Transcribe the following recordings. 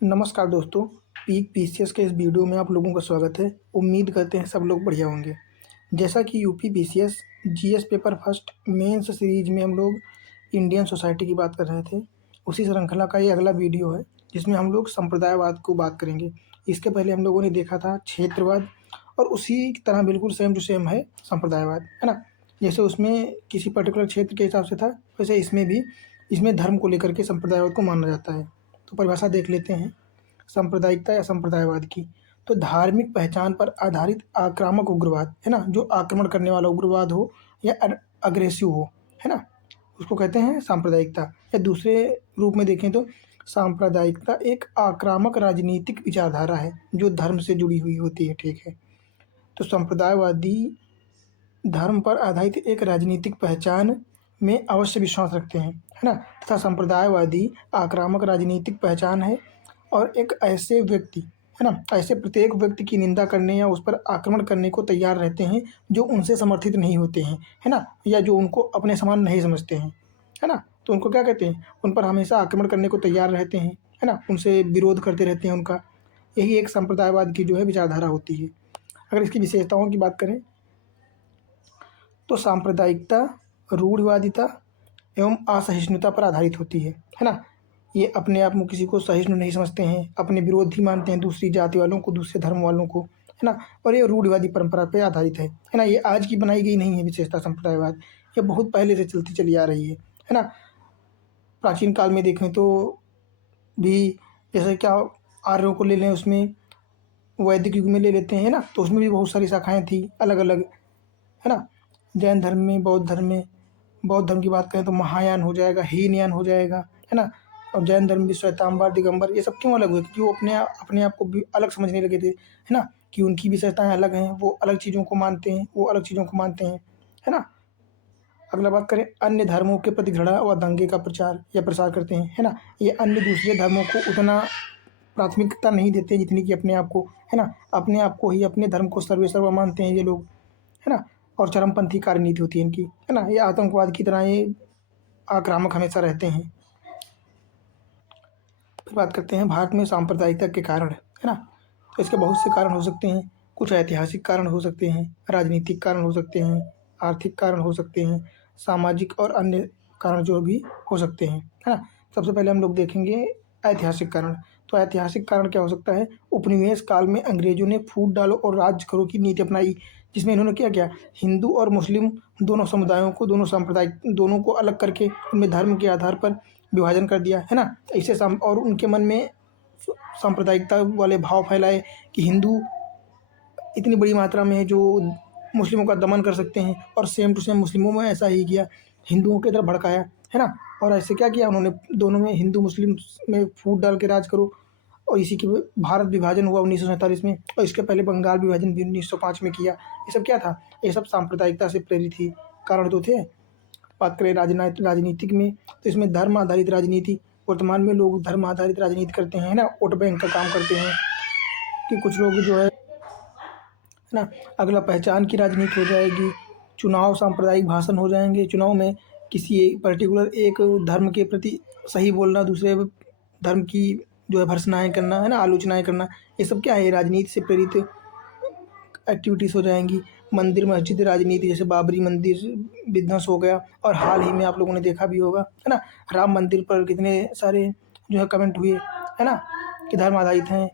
नमस्कार दोस्तों, peak PCS के इस वीडियो में आप लोगों का स्वागत है। उम्मीद करते हैं सब लोग बढ़िया होंगे। जैसा कि UP PCS GS paper first mains series में हम लोग इंडियन सोसाइटी की बात कर रहे थे, उसी श्रृंखला का ये अगला वीडियो है जिसमें हम लोग संप्रदायवाद को बात करेंगे। इसके पहले हम लोगों ने देखा था क्षेत्रवाद और उसी तरह बिल्कुल सेम टू सेम है संप्रदायवाद, है ना। जैसे उसमें किसी पर्टिकुलर क्षेत्र के हिसाब से था, वैसे इसमें भी इसमें धर्म को लेकर के संप्रदायवाद को माना जाता है। तो परिभाषा देख लेते हैं सांप्रदायिकता या संप्रदायवाद की। तो धार्मिक पहचान पर आधारित आक्रामक उग्रवाद, है ना, जो आक्रमण करने वाला उग्रवाद हो या अग्रेसिव हो, है ना, उसको कहते हैं सांप्रदायिकता। या दूसरे रूप में देखें तो सांप्रदायिकता एक आक्रामक राजनीतिक विचारधारा है जो धर्म से जुड़ी हुई होती है, ठीक है। तो संप्रदायवादी धर्म पर आधारित एक राजनीतिक पहचान में अवश्य विश्वास रखते हैं, है ना, तथा संप्रदायवादी आक्रामक राजनीतिक पहचान है और एक ऐसे व्यक्ति, है ना, ऐसे प्रत्येक व्यक्ति की निंदा करने या उस पर आक्रमण करने को तैयार रहते हैं जो उनसे समर्थित नहीं होते हैं, है ना, या जो उनको अपने समान नहीं समझते हैं, है ना। तो उनको क्या कहते हैं, उन पर हमेशा आक्रमण करने को तैयार रहते हैं, है ना, उनसे विरोध करते रहते हैं उनका। यही एक संप्रदायवाद की जो है विचारधारा होती है। अगर इसकी विशेषताओं की बात करें तो सांप्रदायिकता रूढ़िवादिता एवं असहिष्णुता पर आधारित होती है ना। ये अपने आप में किसी को सहिष्णु नहीं समझते हैं, अपने विरोधी मानते हैं दूसरी जाति वालों को, दूसरे धर्म वालों को, है ना। और ये रूढ़िवादी परंपरा पे आधारित है ना। ये आज की बनाई गई नहीं है विशेषता संप्रदायवाद, ये बहुत पहले से चलती चली आ रही है ना। प्राचीन काल में देखें तो भी जैसे क्या आर्यों को ले लें, उसमें वैदिक युग में ले लेते हैं ना, तो उसमें भी बहुत सारी शाखाएँ थी अलग अलग, है ना। जैन धर्म में, बौद्ध धर्म की बात करें तो महायान हो जाएगा, हीनयान हो जाएगा, है ना। और जैन धर्म भी श्वेतांबर, दिगंबर, ये सब क्यों अलग हुए? क्योंकि वो अपने आप को भी अलग समझने लगे थे, है ना, कि उनकी विशेषताएं अलग हैं, वो अलग चीज़ों को मानते हैं, वो अलग चीज़ों को मानते हैं, है ना। अगला बात करें, अन्य धर्मों के प्रति घृणा और दंगे का प्रचार या प्रसार करते हैं, है ना। ये अन्य दूसरे धर्मों को उतना प्राथमिकता नहीं देते जितनी कि अपने आप को, है ना। अपने आप को ही, अपने धर्म को सर्वेसर्वा मानते हैं ये लोग, है ना। और चरमपंथी कार्यनीति होती है इनकी, है ना। ये आतंकवाद की तरह ये आक्रामक हमेशा रहते हैं। फिर बात करते हैं भारत में सांप्रदायिकता के कारण, है ना। तो इसके बहुत से कारण हो सकते हैं। कुछ ऐतिहासिक कारण हो सकते हैं, राजनीतिक कारण हो सकते हैं, आर्थिक कारण हो सकते हैं, सामाजिक और अन्य कारण जो भी हो सकते हैं, है ना। सबसे पहले हम लोग देखेंगे ऐतिहासिक कारण। तो ऐतिहासिक कारण क्या हो सकता है? उपनिवेश काल में अंग्रेजों ने फूट डालो और राज करो की नीति अपनाई, जिसमें इन्होंने क्या किया, हिंदू और मुस्लिम दोनों समुदायों को, दोनों सांप्रदाय, दोनों को अलग करके उनमें धर्म के आधार पर विभाजन कर दिया, है ना। इससे और उनके मन में सांप्रदायिकता वाले भाव फैलाए कि हिंदू इतनी बड़ी मात्रा में है जो मुस्लिमों का दमन कर सकते हैं, और सेम टू सेम मुस्लिमों में ऐसा ही किया, हिंदुओं की तरफ भड़काया, है ना। और ऐसे क्या किया उन्होंने, दोनों में, हिंदू मुस्लिम में फूट डाल के राज करो। और इसी की भारत विभाजन हुआ 1947 में, और इसके पहले बंगाल विभाजन भी 1905 में किया। ये सब क्या था? ये सब सांप्रदायिकता से प्रेरित ही कारण तो थे। बात करें राजनीतिक में, तो इसमें धर्म आधारित राजनीति, वर्तमान में लोग धर्म आधारित राजनीति करते हैं ना, वोट बैंक का काम करते हैं कि कुछ लोग जो है ना। अगला पहचान की राजनीति हो जाएगी, चुनाव सांप्रदायिक भाषण हो जाएंगे। चुनाव में किसी एक पर्टिकुलर एक धर्म के प्रति सही बोलना, दूसरे धर्म की जो है भर्त्सनाएँ करना, है ना, आलोचनाएँ करना, ये सब क्या है, राजनीति से प्रेरित एक्टिविटीज़ हो जाएंगी। मंदिर मस्जिद राजनीति, जैसे बाबरी मंदिर विध्वंस हो गया, और हाल ही में आप लोगों ने देखा भी होगा, है ना, राम मंदिर पर कितने सारे जो है कमेंट हुए, है ना, कि धर्म आधारित हैं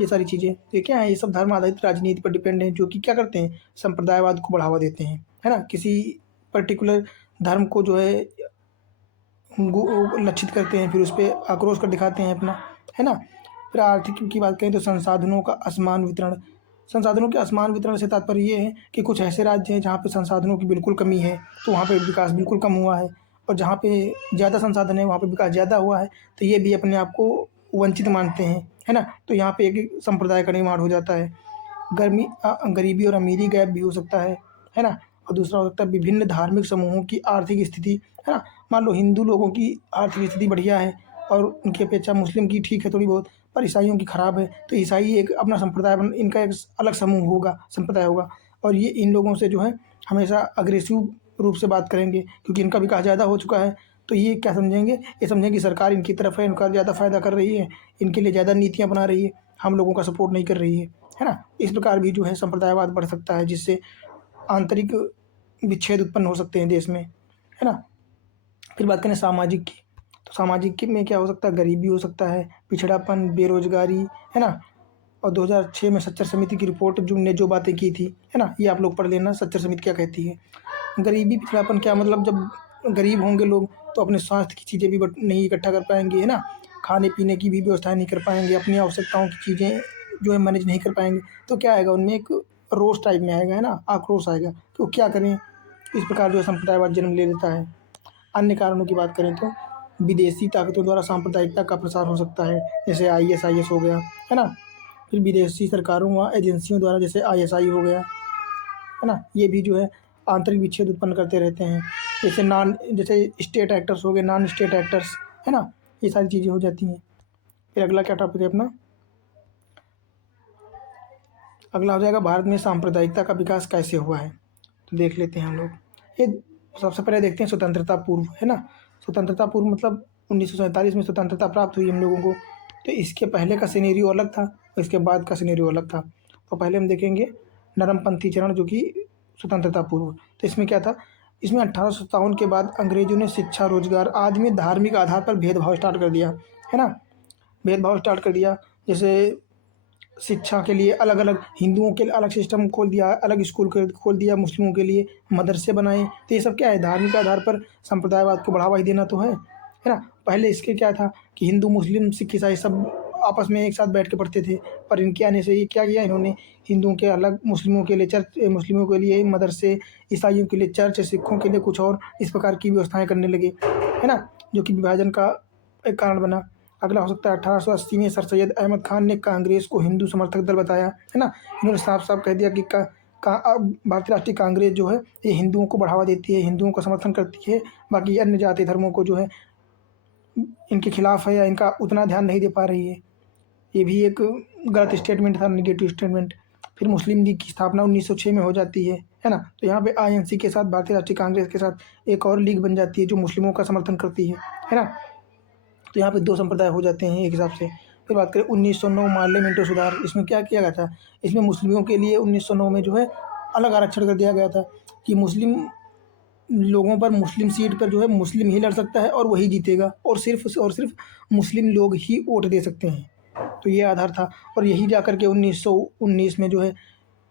ये सारी चीज़ें। तो ये क्या है, ये सब धर्म आधारित राजनीति पर डिपेंड है, जो कि क्या करते हैं, संप्रदायवाद को बढ़ावा देते हैं, है ना। किसी पर्टिकुलर धर्म को जो है लक्षित करते हैं, फिर उस पर आक्रोश कर दिखाते हैं अपना, है ना। फिर आर्थिक की बात करें तो संसाधनों का असमान वितरण। संसाधनों के असमान वितरण से तात्पर्य ये है कि कुछ ऐसे राज्य हैं जहाँ पे संसाधनों की बिल्कुल कमी है, तो वहाँ पे विकास बिल्कुल कम हुआ है, और जहाँ पे ज़्यादा संसाधन है वहाँ पे विकास ज़्यादा हुआ है, तो ये भी अपने आप को वंचित मानते हैं, है ना। तो यहाँ पे एक संप्रदाय का निर्माण हो जाता है। गरीबी और अमीरी गैप भी हो सकता है ना। और दूसरा हो सकता है विभिन्न धार्मिक समूहों की आर्थिक स्थिति, है ना। मान लो हिंदू लोगों की आर्थिक स्थिति बढ़िया है और उनकी अपेक्षा मुस्लिम की ठीक है थोड़ी बहुत, पर ईसाइयों की ख़राब है, तो ईसाई एक अपना संप्रदाय इनका एक अलग समूह होगा, संप्रदाय होगा, और ये इन लोगों से जो है हमेशा अग्रेसिव रूप से बात करेंगे, क्योंकि इनका विकास ज़्यादा हो चुका है, तो ये क्या समझेंगे, ये समझेंगे कि सरकार इनकी तरफ है, इनका ज़्यादा फ़ायदा कर रही है, इनके लिए ज़्यादा नीतियाँ बना रही है, हम लोगों का सपोर्ट नहीं कर रही है ना। इस प्रकार भी जो है संप्रदायवाद बढ़ सकता है, जिससे आंतरिक विच्छेद उत्पन्न हो सकते हैं देश में, है ना। फिर बात करें सामाजिक की, तो सामाजिक की में क्या हो सकता है, गरीबी हो सकता है, पिछड़ापन, बेरोजगारी, है ना। और 2006 में सच्चर समिति की रिपोर्ट जो ने जो बातें की थी, है ना, ये आप लोग पढ़ लेना सच्चर समिति क्या कहती है। गरीबी पिछड़ापन क्या मतलब, जब गरीब होंगे लोग तो अपने स्वास्थ्य की चीज़ें भी नहीं इकट्ठा कर पाएंगे, है ना, खाने पीने की भी व्यवस्था नहीं कर पाएंगे, अपनी आवश्यकताओं की चीज़ें जो है मैनेज नहीं कर पाएंगे, तो क्या आएगा उनमें, एक रोष टाइप में आएगा, है ना, आक्रोश आएगा कि वो क्या करें। इस प्रकार जो है संप्रदायवाद जन्म ले लेता है। अन्य कारणों की बात करें तो विदेशी ताकतों द्वारा सांप्रदायिकता का प्रसार हो सकता है, जैसे ISIS हो गया, है ना। फिर विदेशी सरकारों व एजेंसियों द्वारा, जैसे ISI हो गया, है ना, ये भी जो है आंतरिक विच्छेद उत्पन्न करते रहते हैं। जैसे स्टेट एक्टर्स हो गए, नॉन स्टेट एक्टर्स, है ना, ये सारी चीज़ें हो जाती हैं। फिर अगला क्या टॉपिक है अपना, अगला हो जाएगा भारत में सांप्रदायिकता का विकास कैसे हुआ है। तो देख लेते हैं हम लोग। ये सबसे पहले देखते हैं स्वतंत्रता पूर्व, है ना। स्वतंत्रता पूर्व मतलब 1947 में स्वतंत्रता प्राप्त हुई हम लोगों को, तो इसके पहले का सिनेरियो अलग था और इसके बाद का सिनेरियो अलग था। तो पहले हम देखेंगे नरमपंथी चरण, जो कि स्वतंत्रता पूर्व। तो इसमें क्या था, इसमें 1857 के बाद अंग्रेजों ने शिक्षा, रोजगार आदि में धार्मिक आधार पर भेदभाव स्टार्ट कर दिया, है ना। भेदभाव स्टार्ट कर दिया, जैसे शिक्षा के लिए अलग अलग, हिंदुओं के लिए अलग सिस्टम खोल दिया, अलग स्कूल खोल दिया, मुस्लिमों के लिए मदरसे बनाए। तो ये सब क्या है, धार्मिक आधार पर संप्रदायवाद को बढ़ावा ही देना तो है ना। पहले इसके क्या था कि हिंदू, मुस्लिम, सिख, ईसाई सब आपस में एक साथ बैठ के पढ़ते थे, पर इनके आने से ये क्या किया इन्होंने, हिंदुओं के अलग, मुस्लिमों के लिए चर्च, मुस्लिमों के लिए मदरसे, ईसाइयों के लिए चर्च, सिखों के लिए कुछ और, इस प्रकार की व्यवस्थाएं करने लगे, है ना, जो कि विभाजन का एक कारण बना। अगला हो सकता है 1880 में सर सैयद अहमद खान ने कांग्रेस को हिंदू समर्थक दल बताया, है ना। इन्होंने साफ साफ कह दिया कि भारतीय राष्ट्रीय कांग्रेस जो है ये हिंदुओं को बढ़ावा देती है, हिंदुओं का समर्थन करती है, बाकी अन्य जाति धर्मों को जो है इनके खिलाफ है या इनका उतना ध्यान नहीं दे पा रही है। ये भी एक गलत स्टेटमेंट था, निगेटिव स्टेटमेंट। फिर मुस्लिम लीग की स्थापना 1906 में हो जाती है ना। तो यहाँ पे INC के साथ, भारतीय राष्ट्रीय कांग्रेस के साथ एक और लीग बन जाती है जो मुस्लिमों का समर्थन करती है ना। तो यहाँ पे दो संप्रदाय हो जाते हैं एक हिसाब से। फिर बात करें 1909 मार्ले मिंटो सुधार, इसमें क्या किया गया था, इसमें मुस्लिमों के लिए 1909 में जो है अलग आरक्षण कर दिया गया था कि मुस्लिम लोगों पर, मुस्लिम सीट पर जो है मुस्लिम ही लड़ सकता है और वही जीतेगा, और सिर्फ मुस्लिम लोग ही वोट दे सकते हैं। तो ये आधार था, और यही जाकर के 1919 में जो है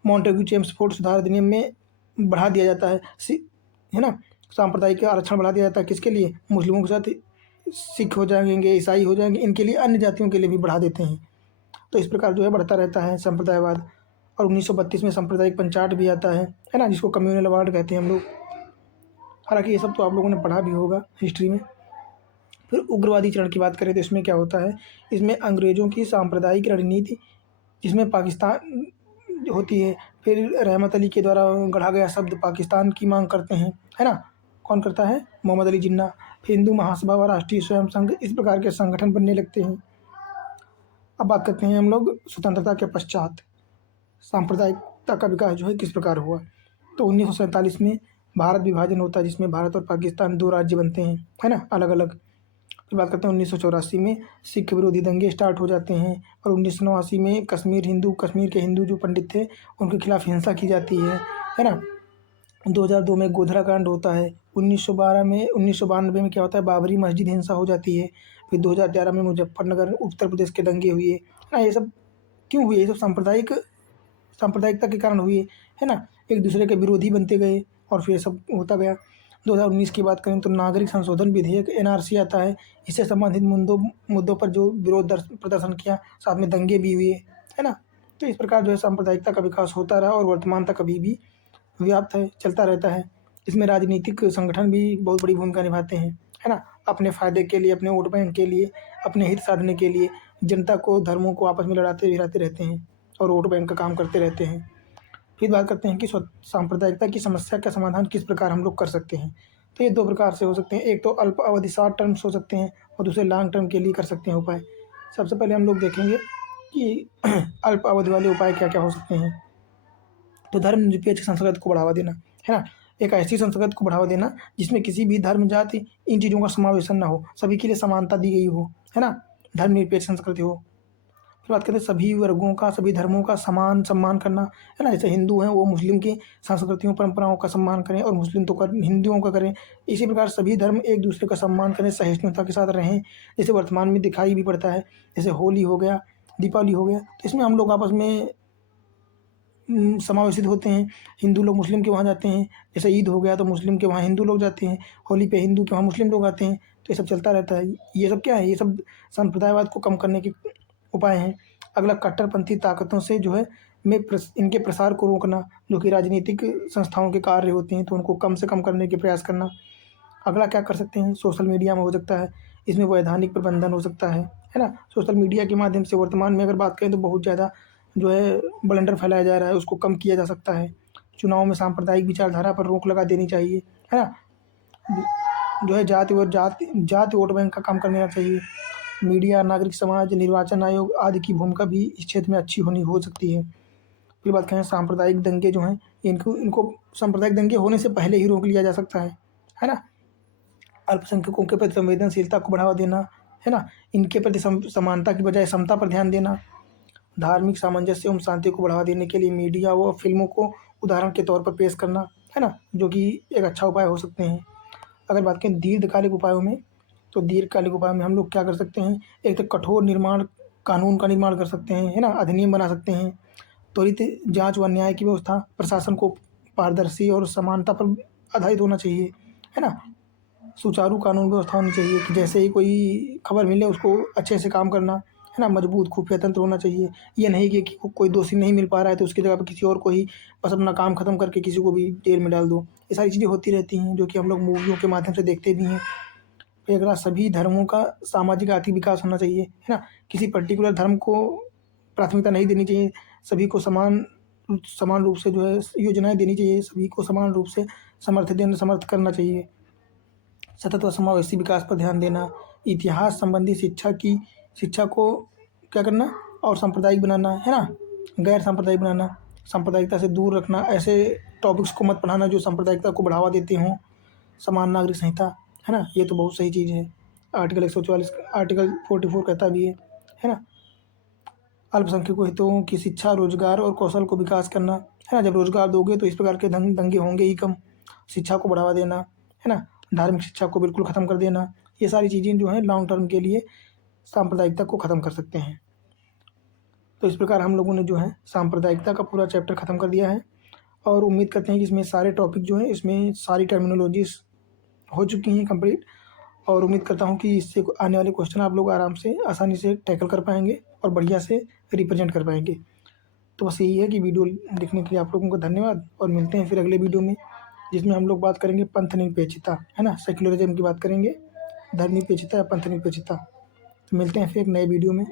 मॉन्टेग्यू चेम्सफोर्ड सुधार अधिनियम में बढ़ा दिया जाता है ना। सांप्रदायिक आरक्षण बढ़ा दिया जाता है, किसके लिए, मुस्लिमों के साथ सिख हो जाएंगे, ईसाई हो जाएंगे, इनके लिए, अन्य जातियों के लिए भी बढ़ा देते हैं। तो इस प्रकार जो है बढ़ता रहता है संप्रदायवाद। और 1932 में सांप्रदायिक पंचायत भी आता है ना, जिसको कम्युनल वार्ड कहते हैं हम लोग। हालांकि ये सब तो आप लोगों ने पढ़ा भी होगा हिस्ट्री में। फिर उग्रवादी चरण की बात करें तो इसमें क्या होता है, इसमें अंग्रेज़ों की सांप्रदायिक रणनीति, जिसमें पाकिस्तान होती है। फिर रहमत अली के द्वारा गढ़ा गया शब्द पाकिस्तान की मांग करते हैं, है ना। कौन करता है, मोहम्मद अली जिन्ना। फिर हिंदू महासभा व राष्ट्रीय स्वयं संघ, इस प्रकार के संगठन बनने लगते हैं। अब बात करते हैं हम लोग स्वतंत्रता के पश्चात सांप्रदायिकता का विकास जो है किस प्रकार हुआ। तो 1947 में भारत विभाजन होता है, जिसमें भारत और पाकिस्तान दो राज्य बनते हैं, है ना, अलग अलग। फिर बात करते हैं 1984 में सिख विरोधी दंगे स्टार्ट हो जाते हैं, और 1989 में कश्मीर के हिंदू जो पंडित थे उनके खिलाफ हिंसा की जाती है ना। 2002 में गोधरा कांड होता है। 1992 में क्या होता है, बाबरी मस्जिद हिंसा हो जाती है। फिर 2011 में मुजफ्फरनगर उत्तर प्रदेश के दंगे हुए, है ना। ये सब क्यों हुए, ये सब सांप्रदायिकता के कारण हुए, है ना। एक दूसरे के विरोधी बनते गए और फिर सब होता गया। 2019 की बात करें तो नागरिक संशोधन विधेयक NRC आता है। इससे संबंधित मुद्दों पर जो विरोध प्रदर्शन किया, साथ में दंगे भी हुए, है ना। तो इस प्रकार जो है सांप्रदायिकता का विकास होता रहा और वर्तमान तक अभी भी व्याप्त है, चलता रहता है। इसमें राजनीतिक संगठन भी बहुत बड़ी भूमिका निभाते हैं, है ना। अपने फ़ायदे के लिए, अपने वोट बैंक के लिए, अपने हित साधने के लिए जनता को, धर्मों को आपस में लड़ाते भिड़ाते रहते हैं और वोट बैंक का काम करते रहते हैं। फिर बात करते हैं कि सांप्रदायिकता की समस्या का समाधान किस प्रकार हम लोग कर सकते हैं। तो ये दो प्रकार से हो सकते हैं, एक तो अल्प अवधि शॉर्ट टर्म्स हो सकते हैं और दूसरे लॉन्ग टर्म के लिए कर सकते हैं उपाय। सबसे पहले हम लोग देखेंगे कि अल्प अवधि वाले उपाय क्या क्या हो सकते हैं। तो धर्मनिरपेक्ष संस्कृति को बढ़ावा देना, है ना। एक ऐसी संस्कृति को बढ़ावा देना जिसमें किसी भी धर्म, जाति, इन चीज़ों का समावेशन ना हो, सभी के लिए समानता दी गई हो, है ना? धर्मनिरपेक्ष संस्कृति हो। फिर बात करते हैं सभी वर्गों का, सभी धर्मों का समान सम्मान करना, है ना? जैसे हिंदू हैं वो मुस्लिम की संस्कृतियों, परंपराओं का सम्मान करें और मुस्लिम तो कर हिंदुओं का करें। इसी प्रकार सभी धर्म एक दूसरे का सम्मान करें, सहिष्णुता के साथ रहें। जैसे वर्तमान में दिखाई भी पड़ता है, जैसे होली हो गया, दीपावली हो गया, तो इसमें हम लोग आपस में समावेशित होते हैं। हिंदू लोग मुस्लिम के वहाँ जाते हैं, जैसे ईद हो गया तो मुस्लिम के वहाँ हिंदू लोग जाते हैं, होली पे हिंदू के वहाँ मुस्लिम लोग आते हैं, तो ये सब चलता रहता है। ये सब क्या है? ये सब संप्रदायवाद को कम करने के उपाय हैं। अगला कट्टरपंथी ताकतों से जो है इनके प्रसार को रोकना, जो कि राजनीतिक संस्थाओं के कार्य होते हैं, तो उनको कम से कम करने के प्रयास करना। अगला क्या कर सकते हैं? सोशल मीडिया में हो सकता है, इसमें वैधानिक प्रबंधन हो सकता है ना? सोशल मीडिया के माध्यम से वर्तमान में अगर बात करें तो बहुत ज़्यादा जो है ब्लंडर फैलाया जा रहा है, उसको कम किया जा सकता है। चुनाव में सांप्रदायिक विचारधारा पर रोक लगा देनी चाहिए, है ना? जो है जाति वोट बैंक का काम कर लेना चाहिए। मीडिया, नागरिक समाज, निर्वाचन आयोग आदि की भूमिका भी इस क्षेत्र में अच्छी हो सकती है। फिर बात करें सांप्रदायिक दंगे जो हैं, इनको सांप्रदायिक दंगे होने से पहले ही रोक लिया जा सकता है ना? अल्पसंख्यकों के प्रति संवेदनशीलता को बढ़ावा देना, है ना? इनके प्रति समानता की बजाय समता पर ध्यान देना। धार्मिक सामंजस्य एवं शांति को बढ़ावा देने के लिए मीडिया व फिल्मों को उदाहरण के तौर पर पेश करना, है ना? जो कि एक अच्छा उपाय हो सकते हैं। अगर बात करें दीर्घकालिक उपायों में, तो दीर्घकालिक उपायों में हम लोग क्या कर सकते हैं? एक तो कठोर कानून का निर्माण कर सकते हैं, है ना? अधिनियम बना सकते हैं। त्वरित जांच व न्याय की व्यवस्था, प्रशासन को पारदर्शी और समानता पर आधारित होना चाहिए, है ना? सुचारू कानून व्यवस्था होनी चाहिए कि जैसे ही कोई खबर मिले उसको अच्छे से काम करना, है ना? मजबूत खुफिया तंत्र होना चाहिए। ये नहीं कि कोई दोषी नहीं मिल पा रहा है तो उसकी जगह पे किसी और को ही बस अपना काम ख़त्म करके किसी को भी जेल में डाल दो। ये सारी चीज़ें होती रहती हैं, जो कि हम लोग मूवियों के माध्यम से देखते भी हैं। फिर अगला, सभी धर्मों का सामाजिक आर्थिक विकास होना चाहिए, है ना? किसी पर्टिकुलर धर्म को प्राथमिकता नहीं देनी चाहिए, सभी को समान रूप से जो है योजनाएँ देनी चाहिए, सभी को समान रूप से समर्थ करना चाहिए। सतत व समावेशी विकास पर ध्यान देना, इतिहास संबंधी शिक्षा को क्या करना और सांप्रदायिक बनाना, है ना? गैर सांप्रदायिक बनाना, सांप्रदायिकता से दूर रखना, ऐसे टॉपिक्स को मत पढ़ाना जो सांप्रदायिकता को बढ़ावा देते हों। समान नागरिक संहिता, है ना? ये तो बहुत सही चीज़ है। आर्टिकल 144 आर्टिकल 44 कहता भी है ना? अल्पसंख्यकों हितों की शिक्षा, रोजगार और कौशल को विकास करना, है ना? जब रोजगार दोगे तो इस प्रकार के दंगे होंगे ही कम। शिक्षा को बढ़ावा देना, है ना? धार्मिक शिक्षा को बिल्कुल ख़त्म कर देना, ये सारी चीज़ें जो हैं लॉन्ग टर्म के लिए सांप्रदायिकता को ख़त्म कर सकते हैं। तो इस प्रकार हम लोगों ने जो है सांप्रदायिकता का पूरा चैप्टर ख़त्म कर दिया है और उम्मीद करते हैं कि इसमें सारे टॉपिक जो हैं, इसमें सारी टर्मिनोलॉजीज़ हो चुकी हैं कंप्लीट, और उम्मीद करता हूँ कि इससे आने वाले क्वेश्चन आप लोग आराम से आसानी से टैकल कर पाएंगे और बढ़िया से रिप्रेजेंट कर पाएंगे। तो बस यही है कि वीडियो देखने के लिए आप लोगों को धन्यवाद, और मिलते हैं फिर अगले वीडियो में, जिसमें हम लोग बात करेंगे पंथ निरपेक्षता, है ना? सेक्युलरिज्म की बात करेंगे, धर्मनिरपेक्षता या पंथ निरपेक्षता। तो मिलते हैं फिर एक नए वीडियो में।